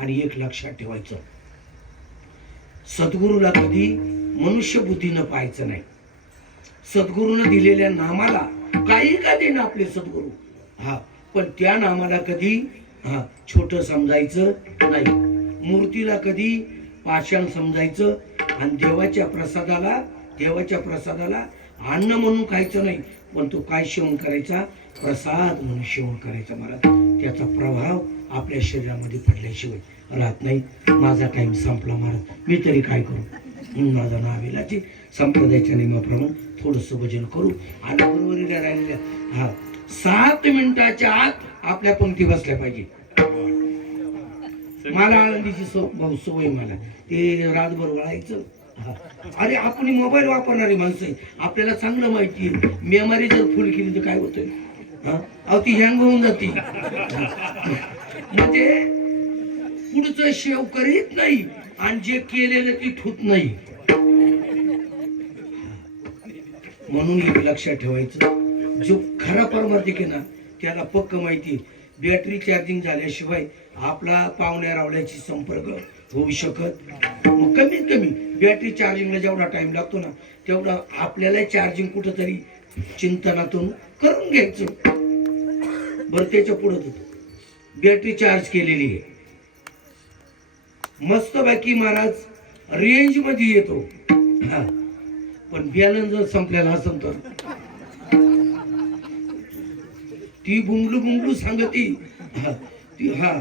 आणि एक लक्षात ठेवायचं. सद्गुरूला कधी मनुष्य बुद्धीनं पाहायचं नाही. सद्गुरूनं दिलेल्या नामाला काही का देणं आपले सद्गुरू. हा पण त्या नामाला कधी हा छोट समजायचं नाही. मूर्तीला कधी पाषाण समजायचं आणि देवाच्या प्रसादाला देवाच्या प्रसादाला अन्न म्हणून खायचं नाही पण तो काय सेवन करायचा? प्रसाद म्हणून सेवन करायचा. मला त्याचा प्रभाव आपल्या शरीरामध्ये पडल्याशिवाय राहत नाही. माझा टाइम संपला महाराज. मी तरी काय करू? म्हणून माझा नावेलाची संप्रदायाच्या नियमाप्रमाणे थोडंसं भजन करू. आणि बरोबर राहिलेल्या हा सात मिनिटाच्या आत आपल्या पंक्ती बसल्या पाहिजे. मला आनंदीची सव सवय मला. ते रातभर वळायचं. हा. अरे आपण मोबाईल वापरणारी माणसं आहे आपल्याला चांगलं माहिती आहे. मेमरी जर फुल केली तर काय होतंय? हा? अहो ती हँग होऊन जाते. म्हणजे पुढचं शेव करीत नाही आणि जे केलेलं ती ठुत नाही. म्हणून एक लक्षात ठेवायचं. जो खरा परमार्थिक आहे ना त्याला पक्क माहिती बॅटरी चार्जिंग झाल्याशिवाय आपला पाहुण्या रावल्याची संपर्क होऊ शकत मग कमीत कमी बॅटरी चार्जिंगला जेवढा टाइम लागतो ना तेवढा आपल्याला चार्जिंग कुठंतरी चिंतनातून करून घ्यायचं. बरं त्याच्या पुढं बॅटरी चार्ज केलेली आहे. मस्त महाराज रेंजमध्ये येतो. पण बॅलन्स जर संपलेला असेल तर? ती बुंगलू बुंगलू सांगती. हा, ती हा.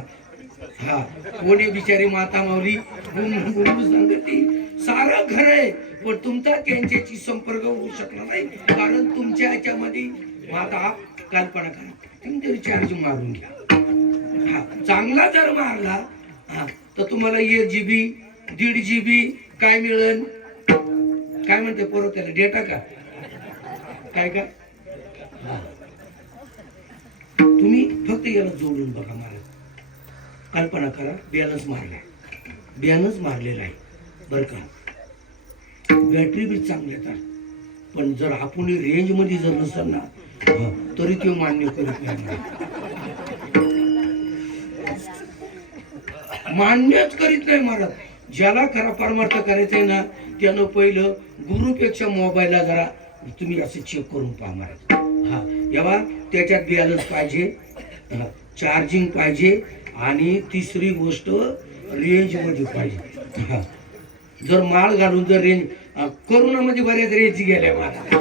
हा. कोणी बिचारी माता मावली बुंगलू बुंगलू सांगती. सारं खरं आहे पण तुमचा त्यांच्याशी संपर्क होऊ शकला नाही. कारण तुमच्या ह्याच्यामध्ये माता कल्पना करा. तुम्ही तरी चार्ज मारून घ्या. हा चांगला जर मारला हा तर तुम्हाला एक जी बी दीड जी बी काय मिळेल? काय म्हणते परत त्याला? डेटा का? काय का? तुम्ही फक्त याला जोडून बघा मला कल्पना करा बॅलन्स मारलाय. बॅलन्स मारलेला आहे. बरं का? बॅटरी बी चांगली येतात पण जर आपण रेंजमध्ये जर नसेल ना तरी ते मान्य करत नाही. मान्यच करीत नाही महाराज. ज्याला खरा परमार्थ करायचा आहे ना त्यानं पहिलं गुरुपेक्षा मोबाईलला जरा तुम्ही असं चेक करून पहा महाराज. हा यावा त्याच्यात बॅलन्स पाहिजे चार्जिंग पाहिजे आणि तिसरी गोष्ट रेंजमध्ये पाहिजे. हा जर माळ घालून जर रेंज कोरोनामध्ये बऱ्याच रेंज गेल्या मला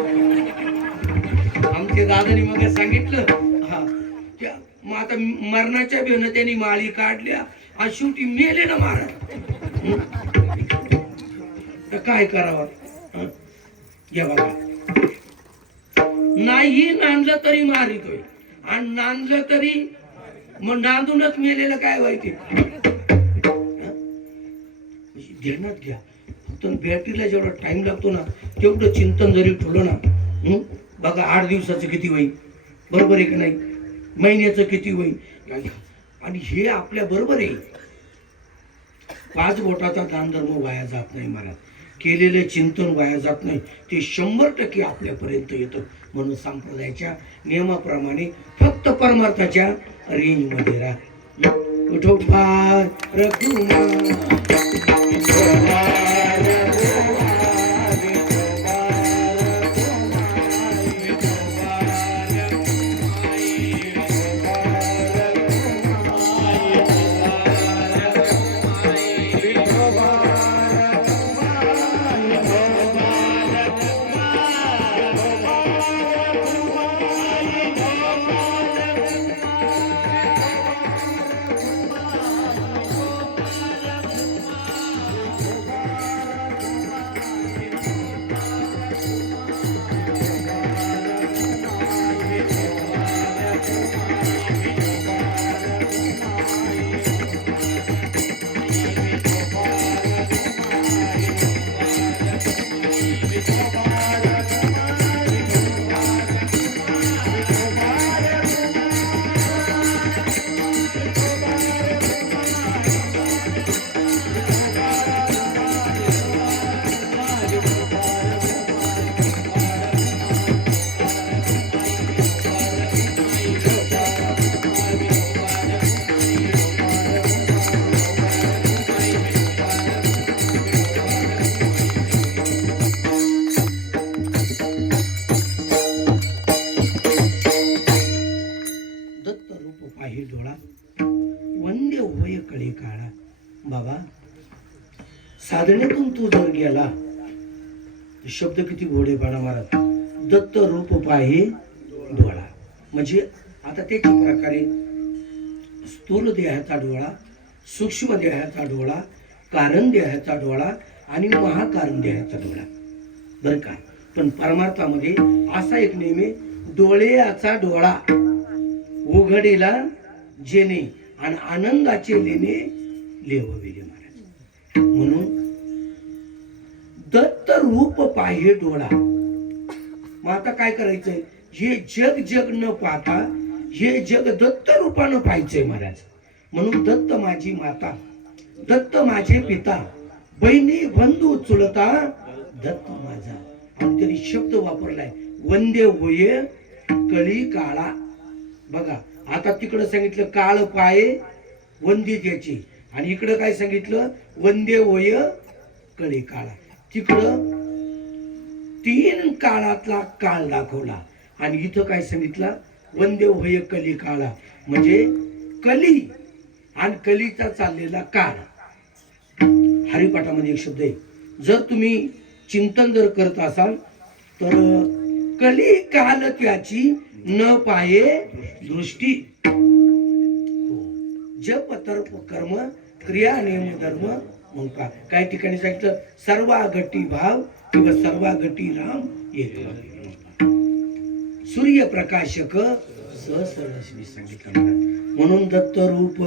आमचे दादानी मग सांगितलं हा त्या मग आता मरणाच्या बेन त्यांनी माळी काढल्या आणि शेवटी मेले ना महाराज. तर काय करावं? या बघा. नाही नांदलं तरी मारितोय. आणि नांदलं तरी मग नांदूनच मेलेलं काय व्हायचे? ध्यानात घ्या. फक्त बॅटरीला जेवढा टाइम लागतो ना तेवढं चिंतन जरी ठेवलं ना बघा आठ दिवसाचं किती होईल? बरोबर आहे की नाही? महिन्याचं किती होईल? आणि हे आपल्या बरोबर आहे. पाच बोटाचा दान धर्म वाया जात नाही मला केलेले चिंतन वाया जात नाही. ते शंभर टक्के आपल्यापर्यंत येतं म्हणून संप्रदायाच्या नियमाप्रमाणे फक्त परमार्थाच्या रेंजमध्ये राहा. विठोबा रघुमा शब्द किती घोडे बाणा महाराज दत्त रूप पाहे डोळा. म्हणजे आता ते प्रकारे स्थूल देहाचा डोळा सूक्ष्म देहाचा डोळा कारण देहाचा डोळा आणि महाकारण देहाचा डोळा. बर का? पण परमार्थामध्ये असा एक नेहमी डोळ्याचा डोळा उघडीला जेणे आणि आनंदाचे लेणे लेवविले महाराज म्हणून दत्त रूप पाहिजे डोळा मग आता काय करायचंय? हे जग जग न पाहता हे जग दत्त रूपानं पाहायचंय महाराज. म्हणून दत्त माझी माता दत्त माझे पिता बहिणी बंधू चुलता दत्त माझा. आणि त्यांनी शब्द वापरलाय. वंदे होय कळी काळा. बघा आता तिकडं सांगितलं काळ पाये वंदी त्याची आणि इकडं काय सांगितलं? वंदे होय कळी काळा. तिकडं तीन काळातला काळ दाखवला. आणि इथं काय सांगितलं? वंदे होय कली काळा. म्हणजे कली आणि कलीचा चाललेला काळ. हरिपाठामध्ये एक शब्द आहे. जर तुम्ही चिंतन जर करत असाल तर कली काल त्याची न पाये दृष्टी. हो. जप तर्प कर्म क्रिया नियम धर्म मग पहा काही ठिकाणी सांगितलं सर्वागटी भाव किंवा सर्वागटी राम येतो. सूर्यप्रकाशक सहस्रश्री सांगितलं म्हणून दत्त रूप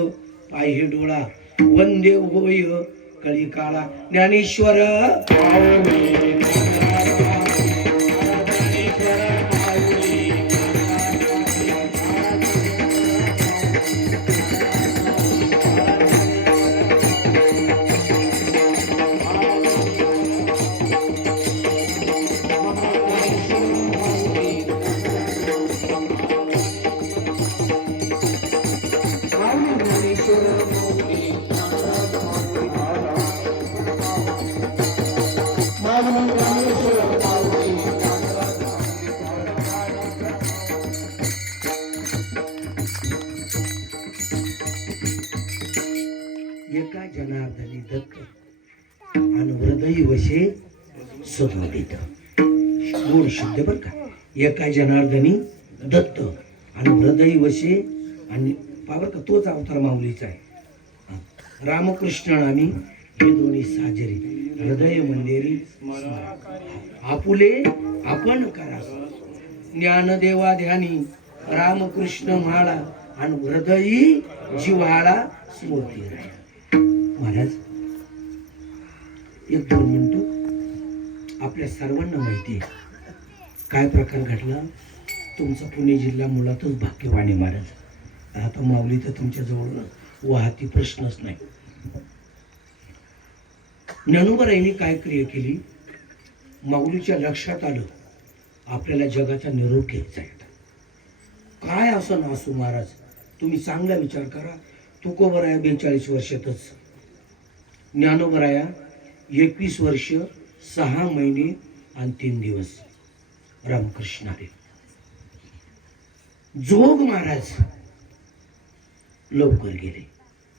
पाहि डोळा वंदे होय कळी काळा ज्ञानेश्वर. एका जनार्दनी दत्त. आणि हृदय वशे आणि पावर का तोच अवतार माऊलीचा आहे. रामकृष्ण आणि हे दोन्ही साजरी. हृदय मंदिरी आपुले आपण करा. ज्ञानदेवा ध्यानी रामकृष्ण म्हाळा आणि हृदयी जिव्हाळा स्मृती. महाराज एक दोन मिनिट. आपल्या सर्वांना माहिती आहे. काय प्रकार घडला? तुमचा पुणे जिल्हा मुळातच भाग्यवाणी महाराज आता माऊली तर तुमच्या जवळ वाहती प्रश्नच नाही. ज्ञानोबराईने काय क्रिया केली? माऊलीच्या लक्षात आलं आपल्याला जगाचा निरोप घ्यायचा आहे. काय असं नासू महाराज? तुम्ही चांगला विचार करा. तुकोबराया बेचाळीस वर्षातच. ज्ञानोबराया एकवीस वर्ष सहा महिने आणि तीन दिवस. रामकृष्ण आले जोग महाराज लवकर गेले.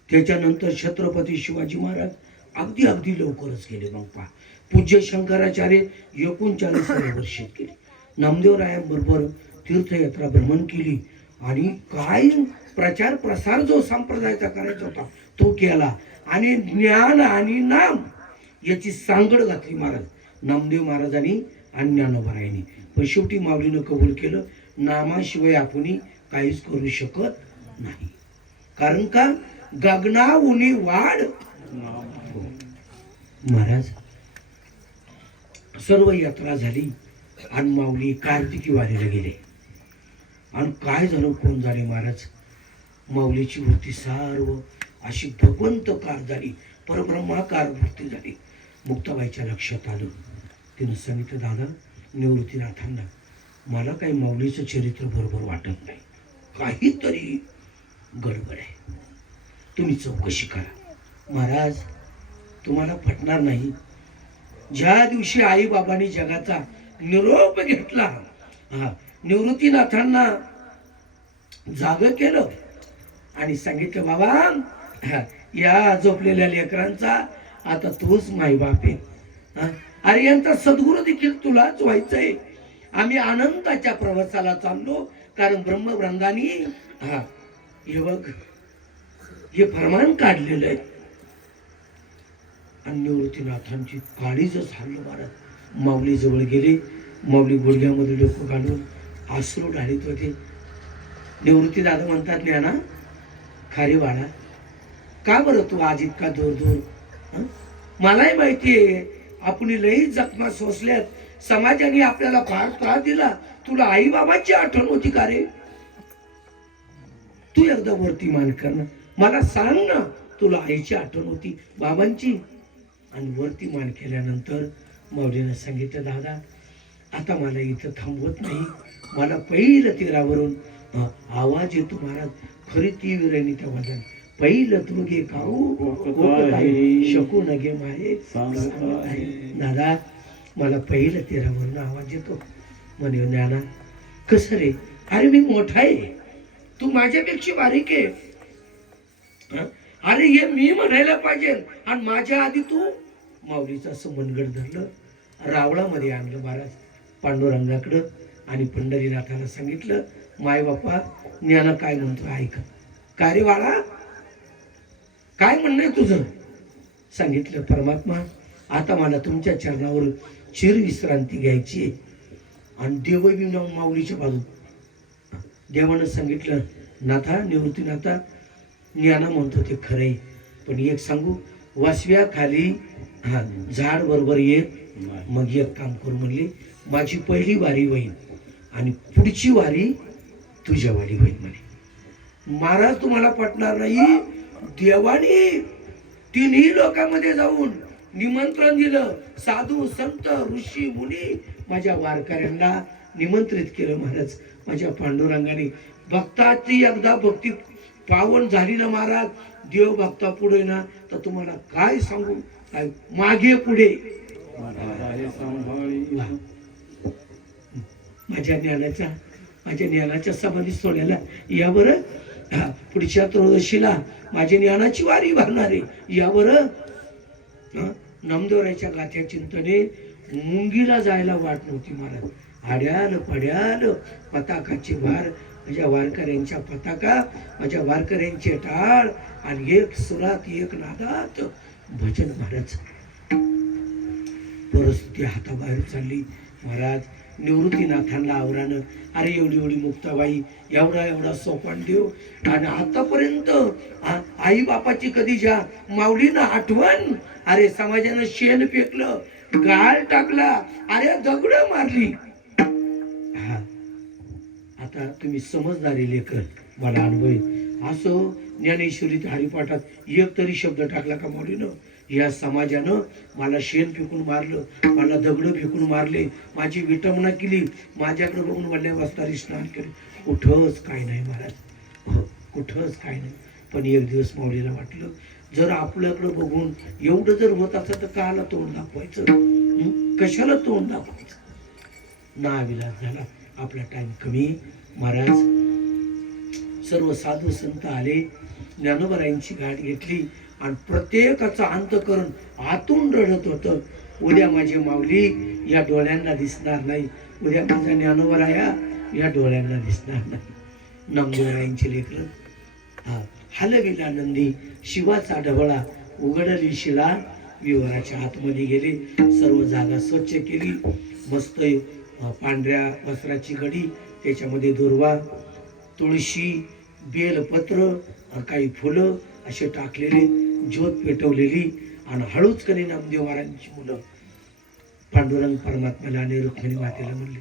त्याच्यानंतर छत्रपती शिवाजी महाराज अगदी अगदी लवकरच गेले. मग पहा पूज्य शंकराचार्य एकोणचाळीस वर्षात गेले. नामदेवरायांबरोबर तीर्थयात्रा भ्रमण केली आणि काय प्रचार प्रसार जो संप्रदायाचा करायचा होता तो केला. आणि ज्ञान आणि नाम याची सांगड घातली महाराज. नामदेव महाराजांनी आणि ज्ञानोबरायांनी पण शेवटी माऊलीनं कबूल केलं नामाशिवाय आपण काहीच करू शकत नाही. कारण का? गगनाउनी वाढ. महाराज सर्व यात्रा झाली आणि माऊली कार्तिकी वारीला गेले. आणि काय झालं कोण झाले महाराज? माऊलीची वृत्ती सर्व अशी भगवंत कार झाली परब्रह्माकार वृत्ती झाली. मुक्ताबाईच्या लक्षात आलं. तिनं सांगितलं दादा निवृत्तीनाथांना मला काही माऊलीचं चरित्र बरोबर वाटत नाही. काहीतरी गडबड आहे. तुम्ही चौकशी करा. महाराज तुम्हाला पटणार नाही. ज्या दिवशी आई बाबांनी जगाचा निरोप घेतला हा निवृत्तीनाथांना जाग केलं आणि सांगितलं बाबा या झोपलेल्या लेकरांचा आता तूच माई बाप आहे अरे यांचा सद्गुरू देखील तुलाच व्हायचंय. आम्ही आनंदाच्या प्रवासाला चाललो कारण ब्रह्मवृंदानी हा हे बघ हे फरमान काढलेलं आहे. आणि निवृत्तीनाथांची काळीच झालं महाराज माऊलीजवळ गेले माऊली गुडघ्यामध्ये डोकं घालून आसरू ढाळीत होते. निवृत्ती दादा म्हणतात ज्ञाना खारी वाडा का बरं तू आज इतका दूर दूर मलाही माहिती आहे आपण लई जखमा सोसल्यात. समाजाने आपल्याला फार त्रास दिला. तुला आई बाबाची आठवण होती का रे? तू एकदा वरती मान कर ना. मला सांग ना तुला आईची आठवण होती बाबांची. आणि वरती मान केल्यानंतर माऊलीनं सांगितलं दादा आता मला इथं थांबवत नाही. मला पहिलं तीरावरून आवाज येतो महाराज. खरी ती विरणी त्या वाजाने पहिलं तू घे काऊ कोकत आहे, शकू न घे माये सांगत आहे. दादा मला पहिलं तीरावरून आवाज येतो. म्हणे ज्ञाना कसं रे? अरे मी मोठा आहे. तू माझ्यापेक्षा बारीक आहे? अरे हे मी म्हणायला पाहिजे. आणि माझ्या आधी तू माऊलीचं असं मनगड धरलं रावळामध्ये आणलं महाराज पांडुरंगाकडं आणि पंढरीनाथाला सांगितलं माय बापा ज्ञान काय म्हणतो ऐका. काय रे बाळा? काय म्हणणं आहे तुझं? सांगितलं परमात्मा आता मला तुमच्या चरणावर चिर विश्रांती घ्यायची आहे. आणि देवबी माऊलीच्या बाजू देवानं सांगितलं नाथा निवृत्ती नाथा ज्ञाना म्हणतो ते खरंय पण एक सांगू वासव्या खाली हा झाड बरोबर ये मग एक काम करू म्हणले माझी पहिली वारी होईल आणि पुढची वारी तुझ्या वारी होईल म्हणे. महाराज तुम्हाला पटणार नाही? देवाने तिन्ही लोकांमध्ये जाऊन निमंत्रण दिलं. साधू संत ऋषी मुनी माझ्या वारकऱ्यांना निमंत्रित केलं महाराज. माझ्या पांडुरंगाने. भक्ताची एकदा भक्ती पावन झाली ना महाराज. देव भक्ता पुढे ना तर तुम्हाला काय सांगू? काय मागे पुढे. माझ्या ज्ञानाच्या माझ्या ज्ञानाच्या समाधी सोडायला या बरं. पुढच्या त्रयोदशीला माझ्या ज्ञानाची वारी भरणारे यावर या नामदेवरायच्या गाथ्या चिंतने मुंगीला जायला वाट नव्हती महाराज आड्याल पड्याल पताकाची वार माझ्या वारकऱ्यांच्या पताका माझ्या वारकऱ्यांचे टाळ आणि एक सुरात एक नादात भजन महाराज परिस्थिती हाताबाहेर चालली. महाराज निवृत्तीनाथांना आवरानं. अरे एवढी एवढी मुक्ताबाई एवढा एवढा सोपान देव. आणि आतापर्यंत आई बापाची कधी ज्या माऊलीनं आठवण अरे समाजानं शेण फेकलं गाळ टाकला अरे दगड मारली. हा. आता तुम्ही समजणारे लेकर मला अनुभव असो ज्ञानेश्वरीत हरिपाठात एक तरी शब्द टाकला का माऊलीनं? या समाजानं मला शेण फेकून मारलं मला दगड फेकून मारले माझी विटंबना केली माझ्याकडे बघून वडल्या वाजता स्नान केलं. कुठंच काय नाही महाराज. कुठंच काय नाही. पण एक दिवस माऊलीला वाटलं जर आपल्याकडं बघून एवढं जर होत असं तर काला तोंड दाखवायचं? कशाला तोंड दाखवायचं? नाविलाज झाला. आपला टाइम कमी. महाराज सर्व साधू संत आले ज्ञानोबरायांची गाठ घेतली. आणि प्रत्येकाचं अंतकरण आतून रडत होतं. उद्या माझी माऊली या डोळ्यांना दिसणार नाही. उद्या माझा ज्ञानोबराया या डोळ्यांना दिसणार नाही. नामदेवरायांची लेकरं. हा हलविला नंदी शिवाचा ढवळा उघडली शिला विवराच्या आतमध्ये गेले. सर्व जागा स्वच्छ केली. मस्त पांढऱ्या वस्त्राची घडी त्याच्यामध्ये दुर्वा तुळशी बेलपत्र काही फुलं असे टाकलेले. ज्योत पेटवलेली आणि हळूच कधी नामदेव मुलं पांडुरंग परमात्म्याला आणि रुक्मिणी मातेला म्हणले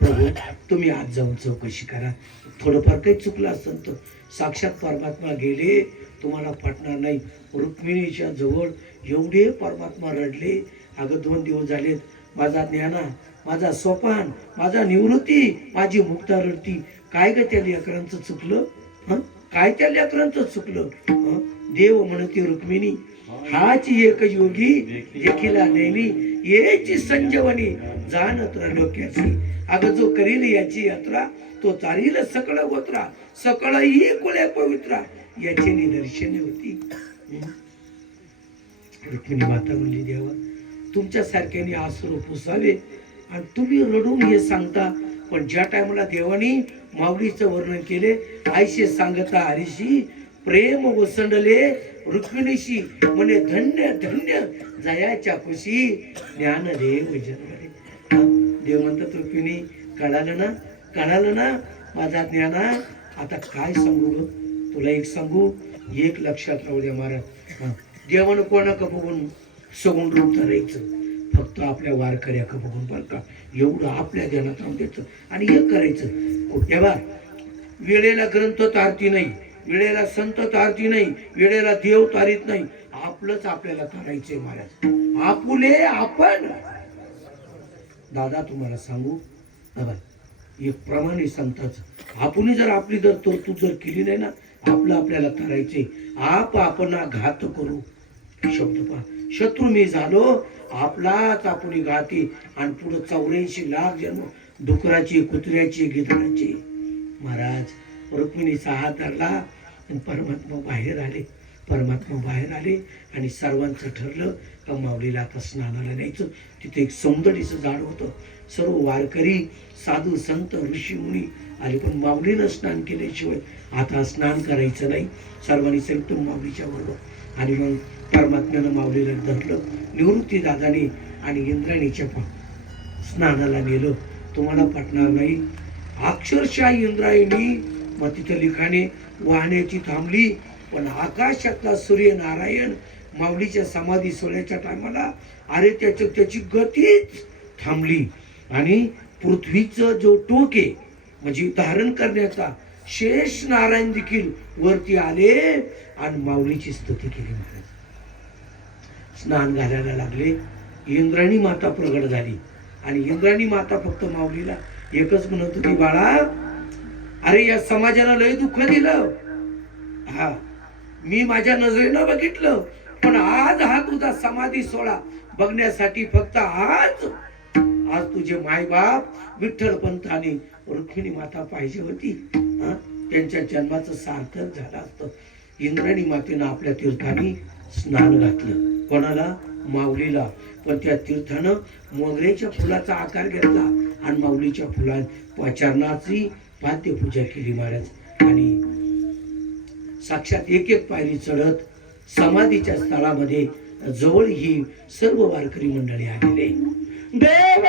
प्रभू तुम्ही आज जाऊन चौकशी करा. थोडंफार काही चुकलं असतं तर साक्षात परमात्मा गेले तुम्हाला पटणार नाही. रुक्मिणीच्या जवळ एवढे परमात्मा रडले. अगं दोन दिवस झालेत. माझा ज्ञाना माझा सोपान माझा निवृत्ती माझी मुक्ता रडती. काय ग त्या लेकरांचं चुकलं? हं? काय त्या लेकरांचं चुकलं? हं? देव म्हणते रुक्मिणी हाच एक योगी देखीला नेहमी येची संजीवनी जाण त्रैलोक्याची अगं जो करील याची यात्रा तो चालील सकळ गोत्रा सकळ ही कुळे पवित्रा याचे निदर्शने होती. रुक्मिणी माता म्हणली देवा तुमच्या सारख्याने आसरू पुसावे आणि तुम्ही रडून हे सांगता. पण ज्या टायमाला देवानी माऊलीचं वर्णन केले आईशी सांगता हरीशी प्रेम वसंडले रुक्मिणीशी. म्हणे धन्य धन्य जयाच्या खुशी. ज्ञान देव जन्मले देव म्हणतात रुक्मिणी कळालं ना? कळालं ना माझा ज्ञाना? आता काय सांगू ग? तुला एक सांगू? एक लक्षात राहू द्या महाराज. हा, देवानं कोणाका बघून सगून रूप धरायचं? फक्त आपल्या वारकऱ्याक बघून बरं का? एवढं आपल्या ध्यानात राहून द्यायचं आणि एक करायचं. कुठल्या बा वेळेला ग्रंथ तारती नाही. वेळेला संत तारती नाही वेळेला देव तारीत नाही. आपलंच आपल्याला करायचंय महाराज. आपुले आपण. दादा तुम्हाला सांगू? दादा एक प्रमाणे संताच. आपण जर आपली जर तरतूद जर केली नाही ना आपलं आपल्याला करायचे आप आपण घात करू. शब्द पहा. शत्रू मी झालो आपलाच आपण घाती. आणि पुढे चौऱ्याऐंशी लाख जन्म डुकराची कुत्र्याची गिधडाची. महाराज रुक्मिणीचा हात धरला आणि परमात्मा बाहेर आले. परमात्मा बाहेर आले आणि सर्वांचं ठरलं का माऊलीला आता स्नानाला न्यायचं. तिथे एक सौंदर्याचं झाड होतं. सर्व वारकरी साधू संत ऋषी मुनी आले पण माऊलीला स्नान केल्याशिवाय आता स्नान करायचं नाही. सर्वांनी संयुक्त माऊलीच्या बरोबर आणि मग परमात्म्यानं माऊलीला धरलं. निवृत्ती दादाने आणि इंद्राणीच्या पा स्नानाला नेलं. तुम्हाला पटणार नाही. अक्षरशः इंद्रायणी मग तिथं लिखाणे वाहण्याची थांबली. पण आकाशातला सूर्यनारायण माऊलीच्या समाधी सोहळ्याच्या टायमाला अरे त्याच्या त्याची गतीच थांबली. आणि पृथ्वीचं जो टोके म्हणजे धारण करण्याचा शेष नारायण देखील वरती आले आणि माऊलीची स्तुती केली महाराज. स्नान घालायला लागले. इंद्राणी माता प्रगट झाली. आणि इंद्राणी माता फक्त माऊलीला एकच म्हणत होती बाळा अरे या समाजाला लय दुःख दिलं. हा मी माझ्या नजरेनं बघितलं पण आज हा तुझा समाधी सोहळा बघण्यासाठी फक्त आज आज तुझे मायबाप विठ्ठल पंत आणि रुक्मिणी माता पाहिजे होती. हा? त्यांच्या जन्माचं सार्थक झालं असतं. इंद्राणी मातेनं आपल्या तीर्थाने स्नान घातलं. कोणाला? माऊलीला. पण त्या तीर्थानं मोगऱ्याच्या फुलाचा आकार घेतला आणि माऊलीच्या फुला चरणाची पाद्यपूजा केली महाराज. आणि साक्षात एक एक पायरी चढत समाधीच्या स्थळामध्ये जवळ ही सर्व वारकरी मंडळी आलेले. देव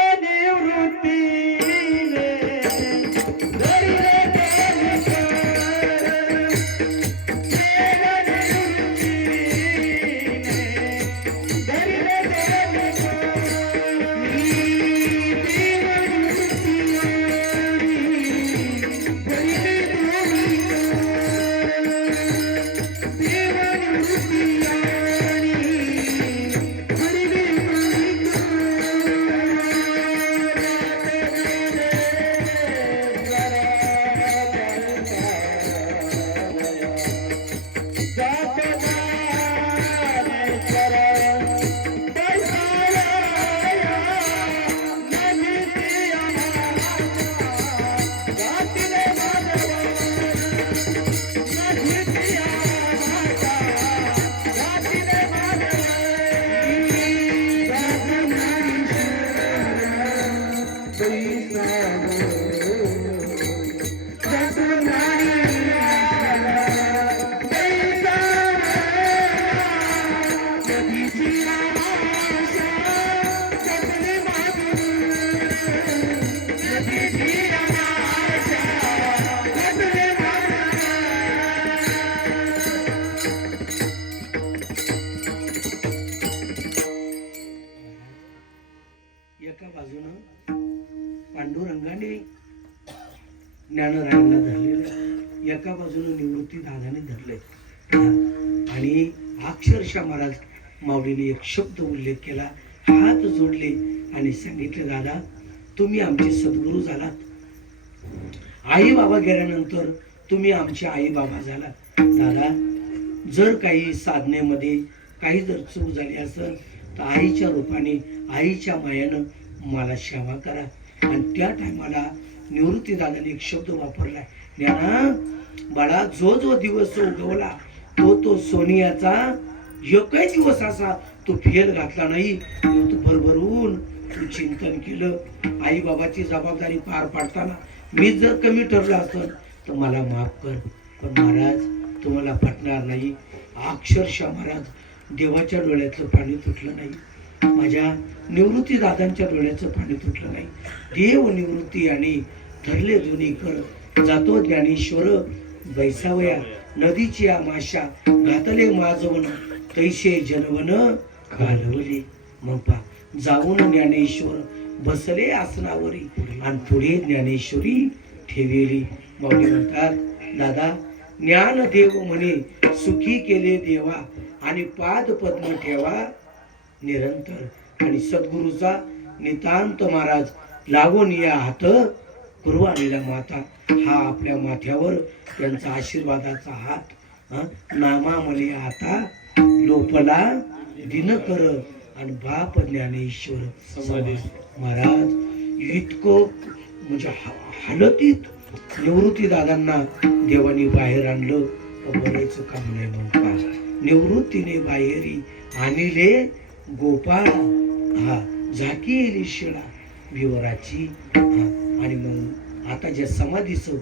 धरले आणि अक्षरशः महाराज माऊलीने एक शब्द उल्लेख केला. हात जोडले आणि सांगितले दादा तुम्ही आमचे सद्गुरू झालात. आई बाबा गेल्यानंतर तुम्ही आमचे आई बाबा झाला दादा जर काही साधनेमध्ये काही जर चूक झाली असेल तर आईच्या रूपाने आईच्या मायानं मला क्षमा करा. आणि त्या टायमाला निवृत्ती दादाने एक शब्द वापरला. ज्ञाना बाळा जो जो दिवस उगवला तो तो सोनियाचा एकही दिवस असा तू फेल घातला नाही. तू भरभरून तू चिंतन केलं आई बाबाची जबाबदारी पार पाडताना मी जर कमी ठरलं असतं तर मला माफ कर. पण महाराज तुम्हाला पटणार नाही. अक्षरशः महाराज देवाच्या डोळ्यातलं पाणी तुटलं नाही. माझ्या निवृत्ती दादांच्या डोळ्याचं पाणी तुटलं नाही. देव निवृत्ती आणि ठरले जुनी कर. जातो ज्ञानेश्वर बैसावया नदीची या माशा घातले माझवन तैसे जनवन घालवले. मग जाऊन ज्ञानेश्वर बसले आसनावरी आणि पुढे ज्ञानेश्वरी ठेवेली. माऊली म्हणतात दादा ज्ञान देव म्हणे सुखी केले देवा आणि पाद पद्म ठेवा निरंतर. आणि सद्गुरूचा नितांत महाराज लागून या हात कुरवानीला माता हा आपल्या माथ्यावर त्यांचा आशीर्वादाचा हात? नामा मले आता लोपला दिनकर आणि बाप ज्ञानेश्वर महाराज इतकं म्हणजे हालतीत निवृत्ती दादांना देवानी बाहेर आणलं बोलायचं काम नाही म्हणतात निवृत्तीने बाहेरी आणले गोपाळ. हा झाकी येली शिळा विवराची हा. आणि मग आता ज्या समाधीचं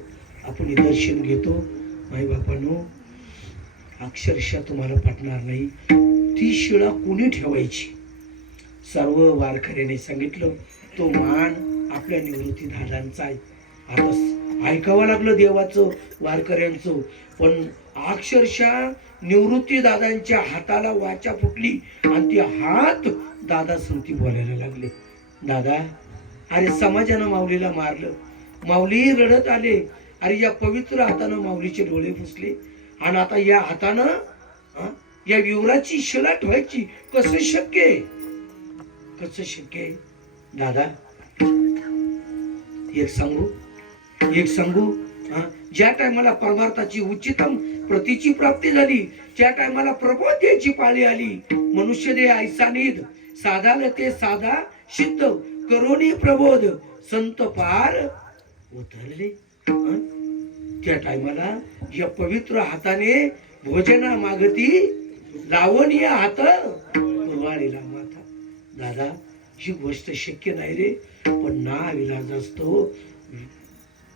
आपण दर्शन घेतो माई बापानो अक्षरशः तुम्हाला पटणार नाही. ती शिळा कोणी ठेवायची? सर्व वारकऱ्याने सांगितलं तो मान आपल्या निवृत्ती दादांचा आहे. आता ऐकावं लागलं देवाचं वारकऱ्यांचं पण अक्षरशः निवृत्ती दादांच्या हाताला वाचा फुटली आणि ती हात दादा संती बोलायला लागले. दादा अरे समाजानं माऊलीला मारलं. माऊली रडत आले. अरे या पवित्र हातानं माऊलीचे डोळे पुसले. आणि आता या हातानं या विवराची शिलाट व्हायची कसं शक्य आहे? कसं शक्य आहे? दादा एक सांगू? एक सांगू? ज्या टायमाला परमार्थाची उच्चतम प्रतीची प्राप्ती झाली ज्या टायमाला प्रबोध पाळी आली. मनुष्य दे ऐसा निध साधाल ते साधा सिद्ध. करुणी प्रबोध. संत पार उतरले. त्या टायमाला या पवित्र हाताने भोजना मागती लावणीय हात. कुरवाडीला माता दादा ही गोष्ट शक्य नाही रे. पण ना विलाज असतो.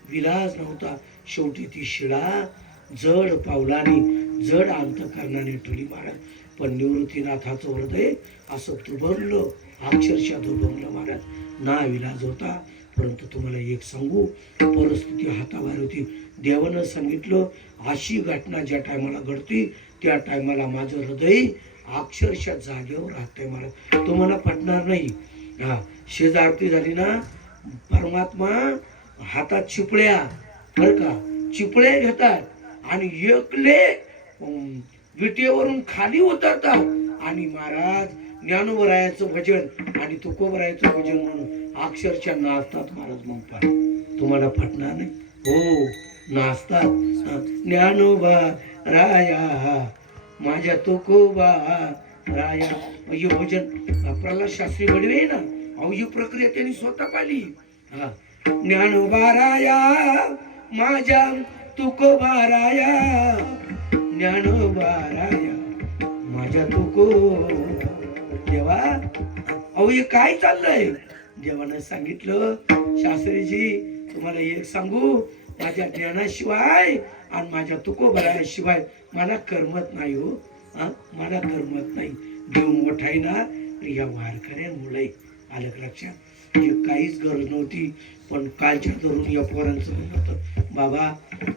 विलाज नव्हता. शेवटी ती शिळा जड पावलाने जड अंतकरणाने ठुली मारा पण निवृत्तीनाथाचं हृदय असं दुभरलं अक्षरशः दुर्गमला महाराज ना विलाज होता. परंतु तुम्हाला एक सांगू परिस्थिती हाताबाहेर होती. देवानं सांगितलं अशी घटना ज्या टायमाला घडते त्या टायमाला माझं हृदय अक्षरशः जागेवर राहतंय मला. तुम्हाला पटणार नाही. हा शेजारती झाली ना परमात्मा हातात चिपळ्या बर का? चिपळे घेतात आणि एकले विटेवरून खाली उतरतात. आणि महाराज ज्ञानोबरायाचं भजन आणि तुकोबरायाचं भजन म्हणून अक्षरशः नाचतात महाराज म्हणतात तुम्हाला पटणार नाही? हो नाचतात. हा, ज्ञानोबा राया माझ्या तुकोबा राया हे भजन प्रल्हाद शास्त्री गडवे ना? अहो ही प्रक्रिया त्यांनी स्वतः पाहिली. हा. ज्ञानोबा राया माझ्या तुकोबा राया ज्ञानोबा राया माझ्या तुको देवा. अहो हे काय चाललंय? देवानं सांगितलं शास्त्रीजी तुम्हाला एक सांगू माझ्या ज्ञानाशिवाय आणि माझ्या तुकोबराशिवाय मला करमत नाही हो. मला करमत नाही. देव मोठा आहे ना या वारकऱ्यांमुळे आलं लक्षात? हे काहीच गरज नव्हती पण कालच्या धरून या पोरांचं होतं बाबा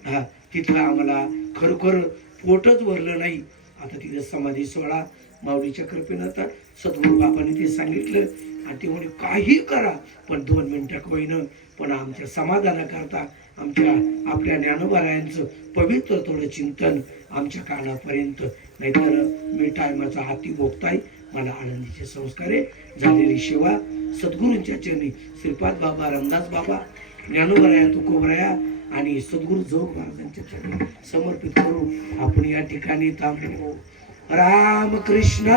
हा तिथलं आम्हाला खरोखर पोटच भरलं नाही. आता तिथं समाधी सोहळा माऊलीच्या कृपेनं तर सद्गुरू बाबांनी ते सांगितलं. आणि ते म्हणजे काही करा पण दोन मिनटं होईन. पण आमच्या समाधानाकरता आमच्या आपल्या ज्ञानोबारायांचं पवित्र थोडं चिंतन आमच्या कानापर्यंत. नाहीतर मी टायमाचा हाती भोगताय मला आनंदीचे संस्कार आहे झालेली सेवा सद्गुरूंच्या चरणी श्रीपाद बाबा रामदास बाबा ज्ञानोबराया तुकोबराया आणि सद्गुरू जोग महाराजांच्या चरणी समर्पित करू आपण या ठिकाणी थांबू राम कृष्ण